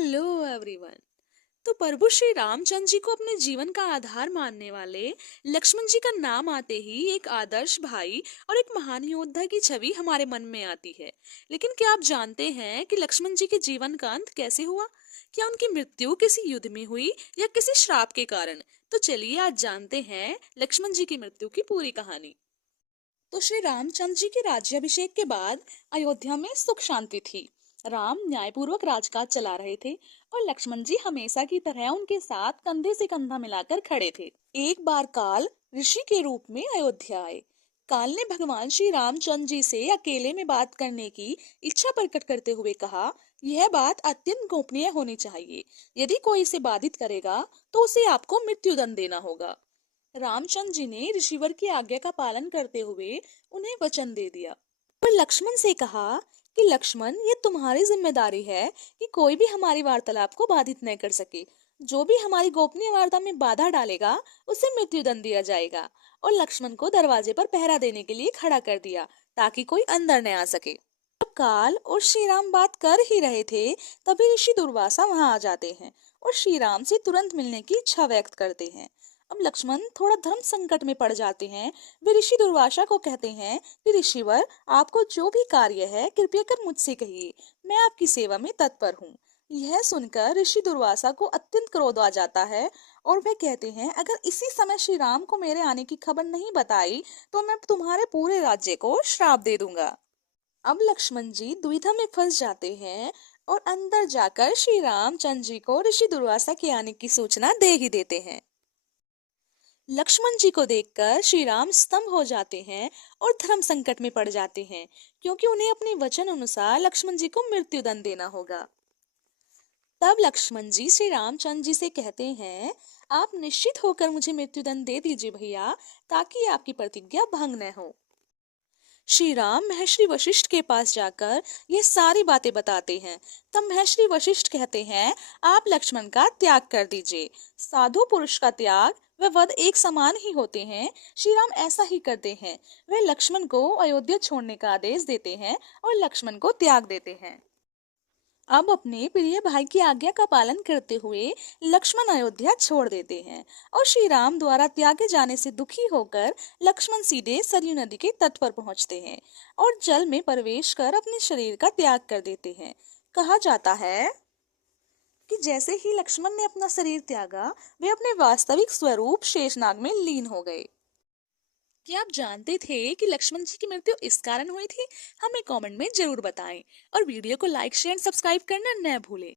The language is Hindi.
Hello everyone. तो प्रभु श्री रामचंद्र जी को अपने जीवन का आधार मानने वाले लक्ष्मण जी का नाम आते ही एक आदर्श भाई और एक महान योद्धा की छवि हमारे मन में आती है। लेकिन क्या आप जानते हैं कि लक्ष्मण जी के जीवन का अंत कैसे हुआ? क्या उनकी मृत्यु किसी युद्ध में हुई या किसी श्राप के कारण? तो चलिए आज जानते हैं लक्ष्मण जी की मृत्यु की पूरी कहानी। तो श्री रामचंद्र जी के राज्याभिषेक के बाद अयोध्या में सुख शांति थी। राम न्यायपूर्वक राजकाज चला रहे थे और लक्ष्मण जी हमेशा की तरह उनके साथ कंधे से कंधा मिलाकर खड़े थे। एक बार काल ऋषि के रूप में अयोध्या आए। काल ने भगवान श्री रामचंद्र जी से अकेले में बात करने की इच्छा प्रकट करते हुए कहा, यह बात अत्यंत गोपनीय होनी चाहिए। यदि कोई इसे बाधित करेगा तो उसे आपको मृत्युदंड देना होगा। रामचंद्र जी ने ऋषिवर की आज्ञा का पालन करते हुए उन्हें वचन दे दिया और लक्ष्मण से कहा कि लक्ष्मण, ये तुम्हारी जिम्मेदारी है कि कोई भी हमारी वार्तालाप को बाधित न कर सके। जो भी हमारी गोपनीय वार्ता में बाधा डालेगा उसे मृत्युदंड दिया जाएगा। और लक्ष्मण को दरवाजे पर पहरा देने के लिए खड़ा कर दिया ताकि कोई अंदर न आ सके। जब काल और श्री राम बात कर ही रहे थे तभी ऋषि दुर्वासा वहां आ जाते हैं और श्री राम से तुरंत मिलने की इच्छा व्यक्त करते हैं। अब लक्ष्मण थोड़ा धर्म संकट में पड़ जाते हैं। वे ऋषि दुर्वासा को कहते हैं कि ऋषिवर, आपको जो भी कार्य है कृपया कर मुझसे कहिए, मैं आपकी सेवा में तत्पर हूँ। यह सुनकर ऋषि दुर्वासा को अत्यंत क्रोध आ जाता है और वे कहते हैं, अगर इसी समय श्री राम को मेरे आने की खबर नहीं बताई तो मैं तुम्हारे पूरे राज्य को श्राप दे दूंगा। अब लक्ष्मण जी दुविधा में फंस जाते हैं और अंदर जाकर श्री रामचंद्र जी को ऋषि दुर्वासा के आने की सूचना दे ही देते हैं। लक्ष्मण जी को देखकर श्री राम स्तंभ हो जाते हैं और धर्म संकट में पड़ जाते हैं, क्योंकि उन्हें अपने वचन अनुसार लक्ष्मण जी को मृत्युदंड देना होगा। तब लक्ष्मण जी श्री रामचंद्र जी से कहते हैं, आप निश्चित होकर मुझे मृत्युदंड दे दीजिए भैया, ताकि आपकी प्रतिज्ञा भंग न हो। श्री राम महर्षि वशिष्ठ के पास जाकर ये सारी बातें बताते हैं। तब महर्षि वशिष्ठ कहते हैं, आप लक्ष्मण का त्याग कर दीजिए। साधु पुरुष का त्याग व वध एक समान ही होते हैं। श्री राम ऐसा ही करते हैं। वे लक्ष्मण को अयोध्या छोड़ने का आदेश देते हैं और लक्ष्मण को त्याग देते हैं। अब अपने प्रिय भाई की आज्ञा का पालन करते हुए लक्ष्मण अयोध्या छोड़ देते हैं और श्री राम द्वारा त्यागे जाने से दुखी होकर लक्ष्मण सीधे सरयू नदी के तट पर पहुंचते हैं और जल में प्रवेश कर अपने शरीर का त्याग कर देते हैं। कहा जाता है कि जैसे ही लक्ष्मण ने अपना शरीर त्यागा, वे अपने वास्तविक स्वरूप शेषनाग में लीन हो गए। क्या आप जानते थे कि लक्ष्मण जी की मृत्यु इस कारण हुई थी? हमें कमेंट में जरूर बताएं और वीडियो को लाइक शेयर सब्सक्राइब करना न भूलें।